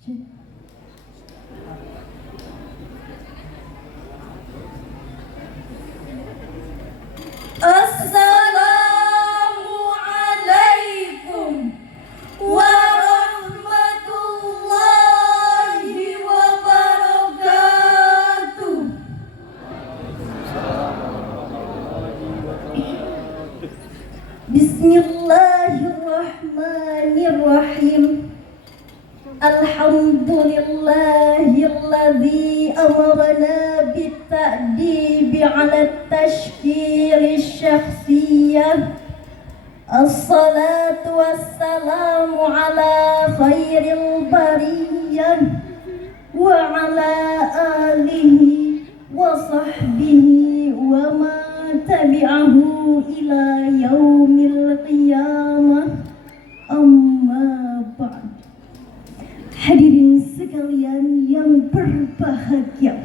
Assalamualaikum warahmatullahi wabarakatuh. Bismillahirrahmanirrahim. Alhamdulillahilladzi amarna bita'dibi 'ala tashkil syakhsiyah. Assalatu wassalamu ala khairil bariyah wa ala alihi wa sahbihi wa ma tabi'ahu ila yaumil qiyamah. Amma ba'd. Hadirin sekalian yang berbahagia,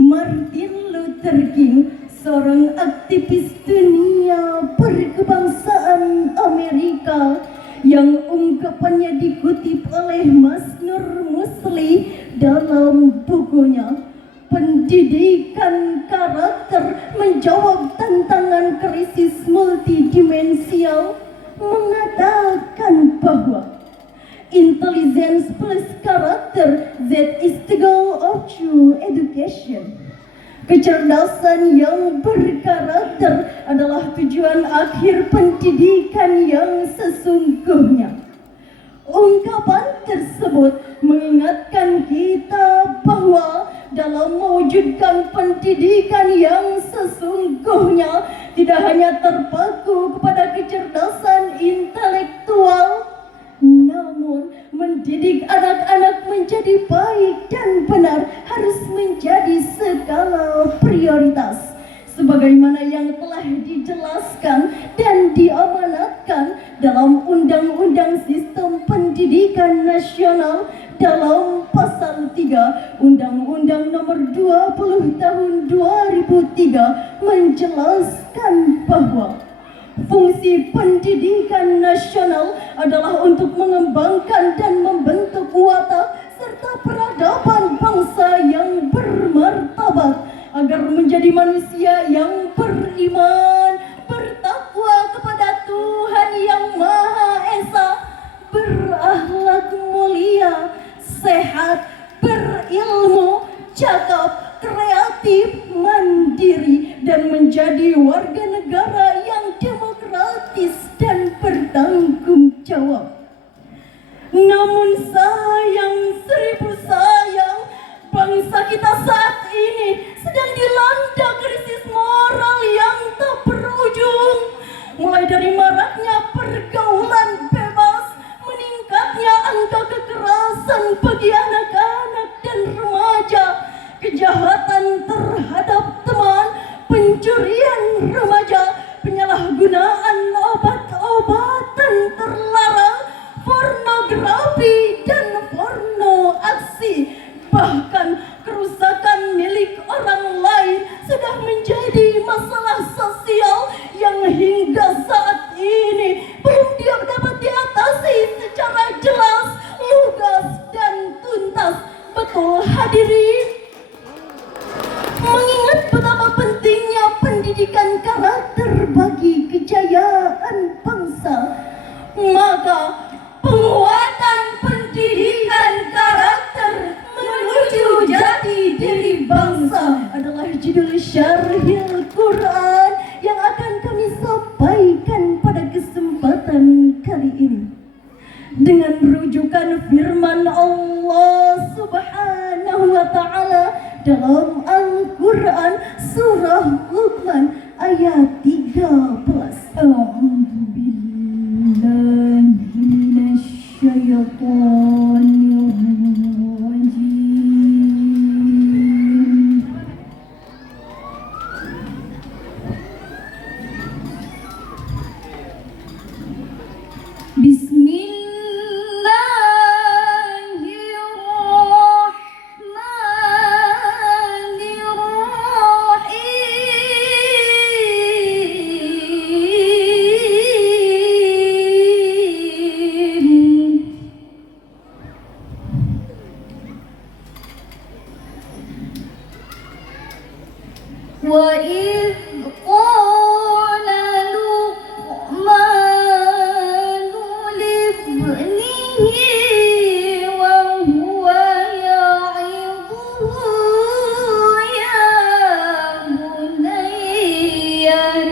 Martin Luther King, seorang aktivis dunia berkebangsaan Amerika yang ungkapannya dikutip oleh Masnur Musli dalam bukunya Pendidikan Karakter Menjawab Tantangan Krisis Multidimensial, mengatakan bahwa intelligence plus karakter, that is the goal of true education. Kecerdasan yang berkarakter adalah tujuan akhir pendidikan yang sesungguhnya. Ungkapan tersebut mengingatkan kita bahwa dalam mewujudkan pendidikan yang sesungguhnya tidak hanya terpaku kepada kecerdasan intelektual, namun mendidik anak-anak menjadi baik dan benar harus menjadi skala prioritas, sebagaimana yang telah dijelaskan dan diamanatkan dalam Undang-Undang Sistem Pendidikan Nasional dalam Pasal 3 Undang-Undang Nomor 20 Tahun 2003 menjelaskan bahwa fungsi pendidikan nasional adalah untuk mengembangkan dan membentuk watak serta peradaban bangsa yang bermartabat agar menjadi manusia yang beriman, bertakwa kepada Tuhan Yang Maha Esa, berakhlak mulia, sehat, berilmu, cakap, kreatif, mandiri, dan menjadi warga negara yang demokratis dan bertanggung jawab. Namun sayang, seribu sayang, bangsa kita saat ini sedang dilanda krisis moral yang tak berujung. Mulai dari maraknya pergaulan bebas, meningkatnya angka kekerasan bagi anak-anak dan remaja, kejahatan terhadap teman, pencurian remaja, penyalahgunaan obat-obatan terlarang, pornografi dan porno aksi, bahkan kerusakan milik orang lain sudah menjadi masalah sosial yang hingga saat ini belum dapat diatasi secara jelas, lugas, dan tuntas. Betul hadirin? Mengingat betapa pentingnya pendidikan karakter bagi kejayaan bangsa, maka penguatan pendidikan karakter menuju jati diri bangsa adalah judul Syarhil Quran yang akan kami sampaikan pada kesempatan kali ini. Dengan rujukan firman Allah Subhanahu wa Ta'ala dalam Al-Quran surah Luqman ayat 13. A'udzubillahi minasyaitonirrajim. Bismillahirrahmanirrahim.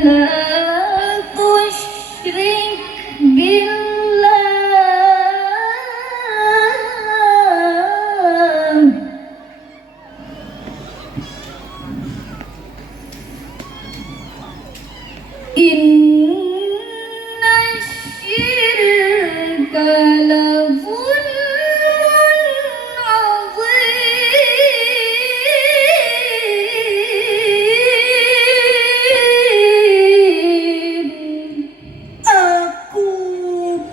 ولا تشرك بالله إن الشرك لظلم عظيم. Aku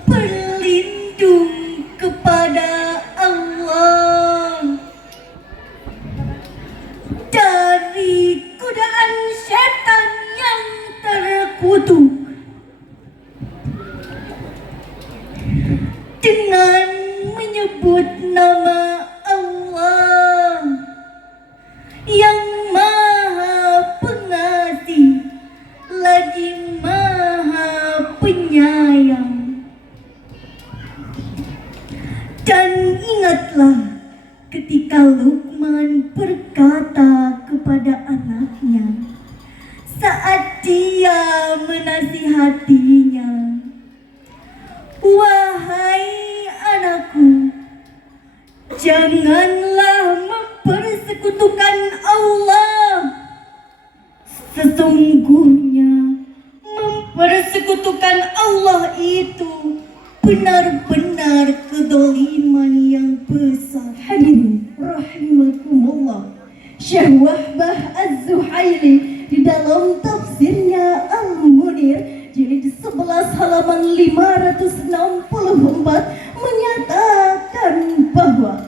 berlindung kepada Allah dari godaan setan yang terkutuk dengan menyebut nama Allah yang Maha Pengasih lagi Maha Penyayang. Dan ingatlah ketika Luqman berkata kepada anaknya saat dia menasihatinya, "Wahai anakku, janganlah mempersekutukan Allah. Sesungguhnya mempersekutukan Allah itu benar-benar kedoliman yang besar." Hadirin rahimakumullah, Syekh Wahbah Az-Zuhaili di dalam tafsirnya Al-Munir jilid 11 halaman 564 menyatakan bahwa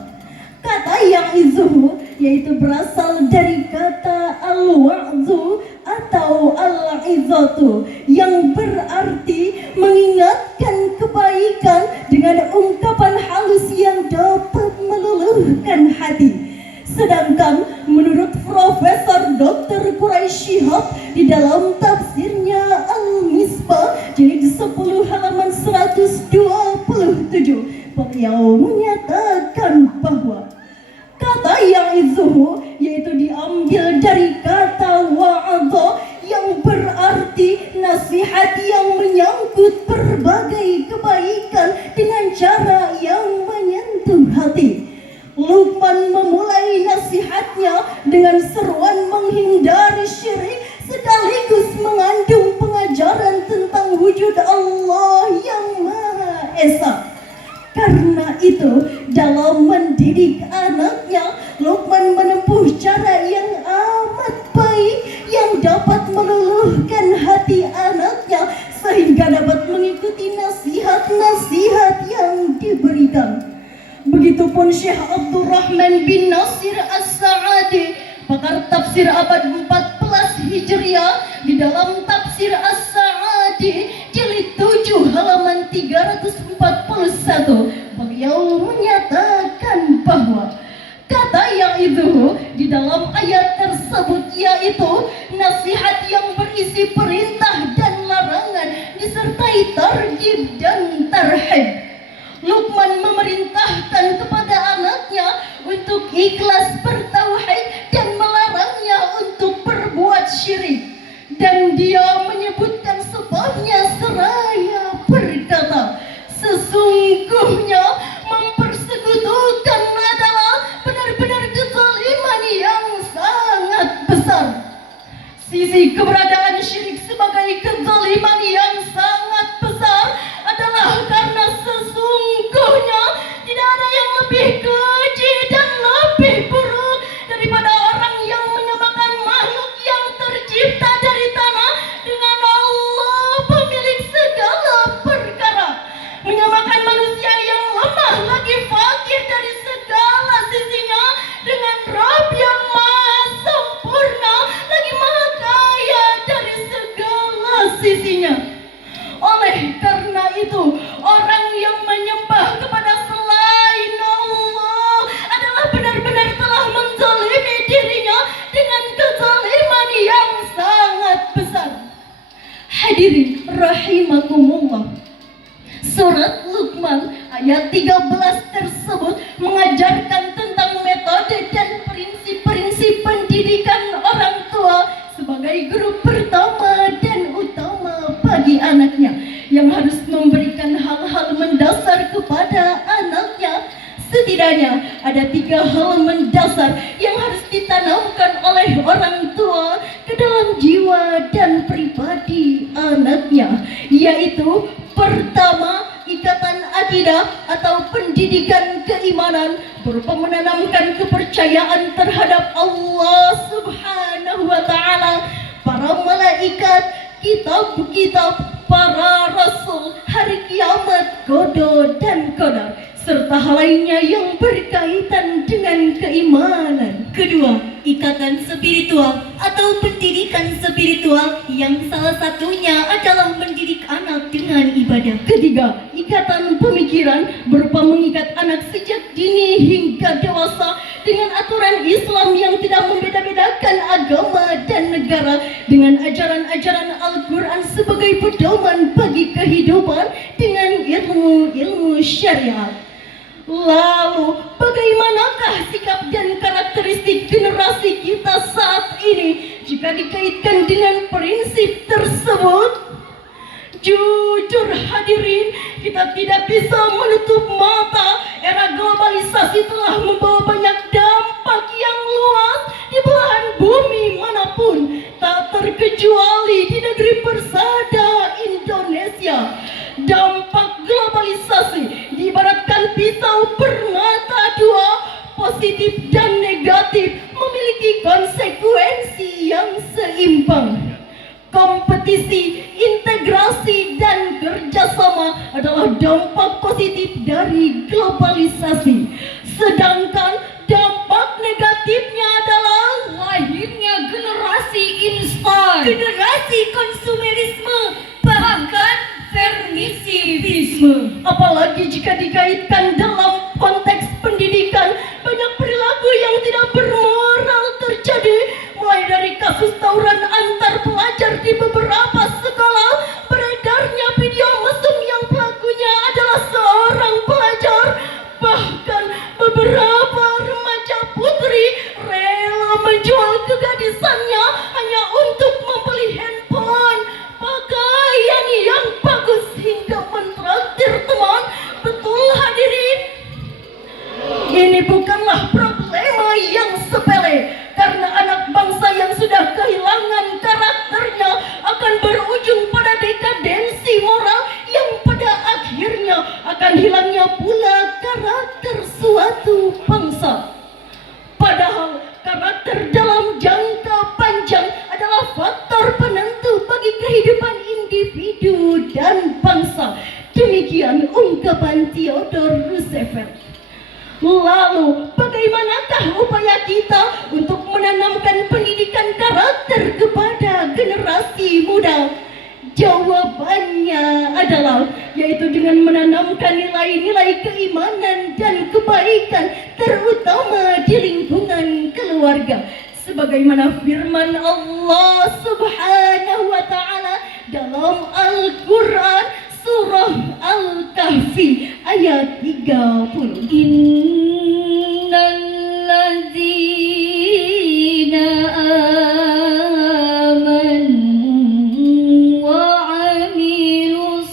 kata ya'izuhu yaitu berasal dari kata al-wa'zu atau al-izatu yang berarti mengingatkan kebaikan dengan ungkapan halus yang dapat meluluhkan hati. Sedangkan menurut Profesor Dr. Quraisy Shihab di dalam tafsirnya Al-Misbah jilid 10 halaman 127, beliau menyatakan bahwa kata ya'izuhu yaitu diambil dari kata wa'adha yang berarti nasihat yang menyangkut berbagai kebaikan dengan cara yang menyentuh hati. Luqman memulai nasihatnya dengan seruan menghindari syirik sekaligus mengandung pengajaran tentang wujud Allah yang Maha Esa. Karena itu, dalam mendidik anaknya, Luqman menempuh cara yang amat baik yang dapat meluluhkan hati anaknya sehingga dapat mengikuti nasihat-nasihat yang diberikan. Begitupun Syekh Abdurrahman bin Nasir As-Sa'adi, pakar tafsir abad 14 Hijriah, di dalam tafsir As-Sa'adi jilid 7 halaman 341, beliau menyatakan bahwa kata ya'izuhu di dalam ayat tersebut yaitu nasihat yang berisi perintah dan larangan disertai targhib dan tarhib. Luqman memerintahkan kepada anaknya untuk ikhlas bertauhid dan melarangnya untuk berbuat syirik. Dan dia menyebutkan sebabnya seraya berkata, sesungguhnya mempersekutukan adalah benar-benar kezaliman yang sangat besar. Sisi keberadaan syirik sebagai kezaliman yang sangat besar adalah karena sesungguhnya tidak ada yang lebih keji dan lebih buruk daripada orang yang menyamakan makhluk yang tercipta dari tanah dengan Allah pemilik segala perkara, menyamakan manusia yang lemah lagi fakir dari segala sisinya dengan Rabb yang maha sempurna lagi maha kaya dari segala sisinya. Oleh karena itu, orang yang menyembah kepada selain Allah adalah benar-benar telah menzalimi dirinya dengan kezaliman yang sangat besar. Hadirin rahimakumullah, surat Luqman ayat 13 tersebut mengajarkan tentang metode dan prinsip-prinsip pendidikan orang tua sebagai guru pertama dan utama bagi anaknya yang harus memberikan hal-hal mendasar kepada anaknya. Setidaknya ada 3 hal mendasar yang harus ditanamkan oleh orang tua ke dalam jiwa dan pribadi anaknya, yaitu pertama, ikatan akidah atau pendidikan keimanan berupa menanamkan kepercayaan terhadap Allah Subhanahu wa taala, para malaikat, kitab-kitab, para rasul, hari kiamat, qada dan qadar, serta hal lainnya yang berkaitan dengan keimanan. Kedua, ikatan spiritual atau pendidikan spiritual yang salah satunya adalah mendidik anak dengan ibadah. Ketiga, ikatan pemikiran berupa mengikat anak sejak dini hingga dewasa dengan aturan Islam yang tidak membeda-bedakan agama dan negara, dengan ajaran-ajaran Al-Quran sebagai pedoman bagi kehidupan dengan ilmu-ilmu syariat. Lalu, bagaimanakah sikap dan karakteristik generasi kita saat ini jika dikaitkan dengan prinsip tersebut? Jujur hadirin, kita tidak bisa menutup mata. Era globalisasi telah membawa banyak dampak yang luas di belahan bumi manapun, tak terkecuali di negeri persada Indonesia. Dampak globalisasi diibaratkan pisau bermata dua, positif dan negatif, memiliki konsekuensi yang seimbang. Kompetisi, integrasi, dan kerjasama adalah dampak positif dari globalisasi. Sedangkan dampak negatifnya adalah lahirnya generasi instan, generasi konsumerisme, bahkan permisivisme. Apalagi jika dikaitkan dalam konteks pendidikan, banyak perilaku yang tidak bermoral terjadi, mulai dari kasus tawuran antar pelajar di beberapa sekolah, beredarnya video mesum yang pelakunya adalah seorang pelajar, bahkan beberapa remaja putri rela menjual kegadisannya hanya untuk membeli handphone, pakaian yang bagus, hingga mentraktir teman. Betul hadirin? Ini bukanlah problema yang sepele, karena anak bangsa yang sudah kehilangan karakternya akan berujung pada dekadensi moral yang pada akhirnya akan hilangnya pula karakter suatu bangsa. Padahal karakter dalam jangka panjang adalah faktor penentu bagi kehidupan individu dan bangsa. Demikian ungkapan Theodore Roosevelt. Lalu, bagaimanakah upaya kita untuk menanamkan pendidikan karakter kepada generasi muda? Jawabannya adalah yaitu dengan menanamkan nilai-nilai keimanan dan kebaikan, terutama di lingkungan keluarga. Sebagaimana firman Allah Subhanahu wa taala dalam Al-Qur'an surah Al-Kahfi ayat 30. Innalladzina amanu wa amilus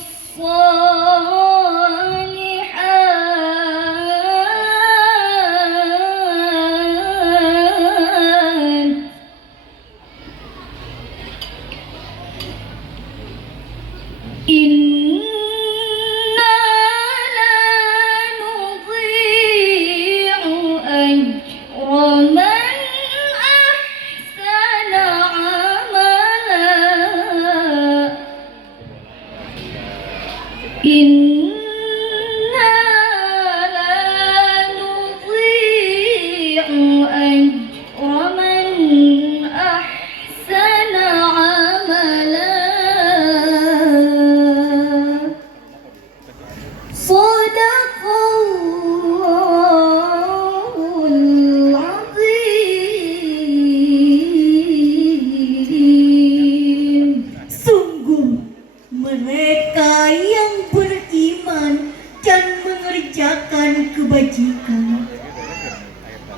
kebajikan.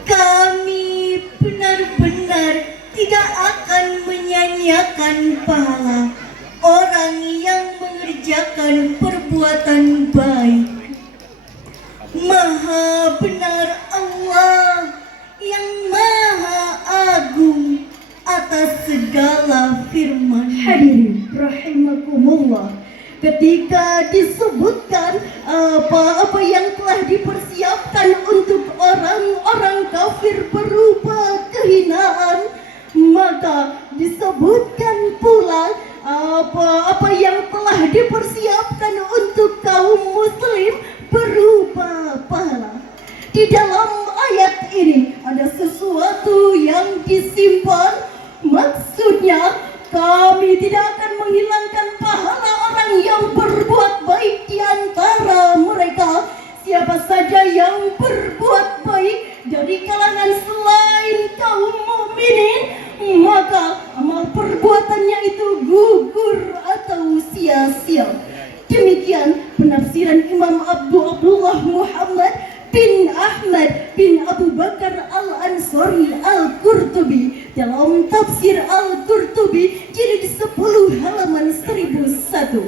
Kami benar-benar tidak akan menyanyi perbuatan baik. Maha benar Allah yang maha agung atas segala firman. Hadirin rahimakumullah, ketika disebutkan apa-apa yang telah dipersiapkan untuk orang-orang kafir berupa kehinaan, maka disebutkan pula apa-apa yang telah dipersiapkan untuk kaum muslim berupa pahala. Di dalam ayat ini ada sesuatu yang disimpan, maksudnya kami tidak akan menghilangkan pahala orang yang berbuat baik di antara mereka. Siapa saja yang berbuat baik dari kalangan selain kaum mukminin, maka amal perbuatannya itu gugur atau sia-sia. Demikian penafsiran Imam Abdullah Muhammad bin Ahmad bin Abu Bakar Al-Ansari Al-Qurtubi dalam tafsir Al-Qurtubi jilid 10 halaman 1001.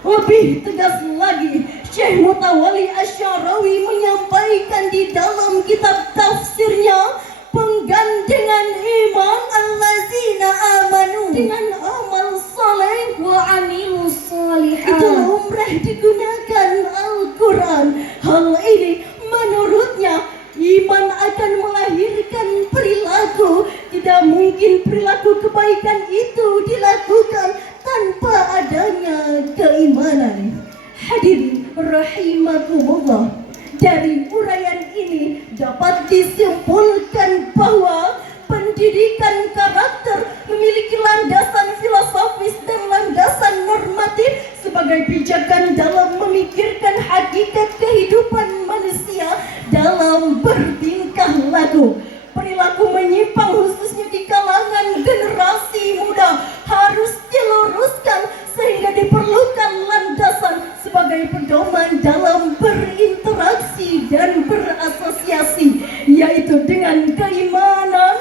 Lebih tegas lagi, Syekh Mutawalli Asy-Syarawi menyampaikan di dalam kitab tafsirnya, penggandengan iman Allazina amanu dengan amal saleh wa amilus sholihat. itu lumrah digunakan Al-Quran. Hal ini menurutnya iman akan melahirkan perilaku. Tidak mungkin perilaku kebaikan itu dilakukan tanpa adanya keimanan. Hadirin rahimakumullah, dari uraian ini dapat disimpulkan bahwa pendidikan karakter memiliki landasan filosofis dan landasan normatif sebagai pijakan dalam memikirkan hakikat kehidupan manusia dalam bertingkah laku. Perilaku menyimpang khususnya di kalangan generasi muda harus diluruskan sehingga diperlukan landasan sebagai pedoman dalam berinteraksi dan berasosiasi, yaitu dengan keimanan,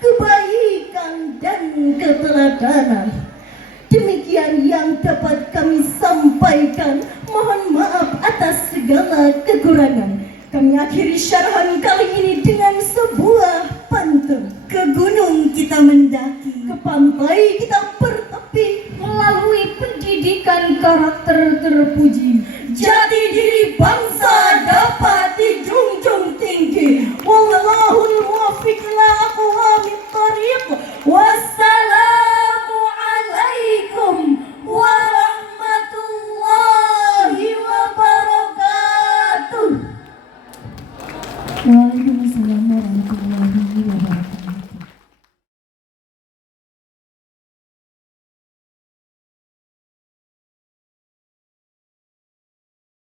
kebaikan, dan keteladanan. Demikian yang dapat kami sampaikan. Mohon maaf atas segala kekurangan. Kami akhiri syarahan kali ini dengan sebuah pantun. Ke gunung kita mendaki, Ke pantai kita bertepi, melalui pendidikan karakter terpuji. Jati diri bangsa dapat dijunjung tinggi. Wallahul muwaffiq ila aqwamit thariq. Wassalamu alaikum warahmatullahi wabarakatuh. Waalaikumsalam warahmatullahi wabarakatuh.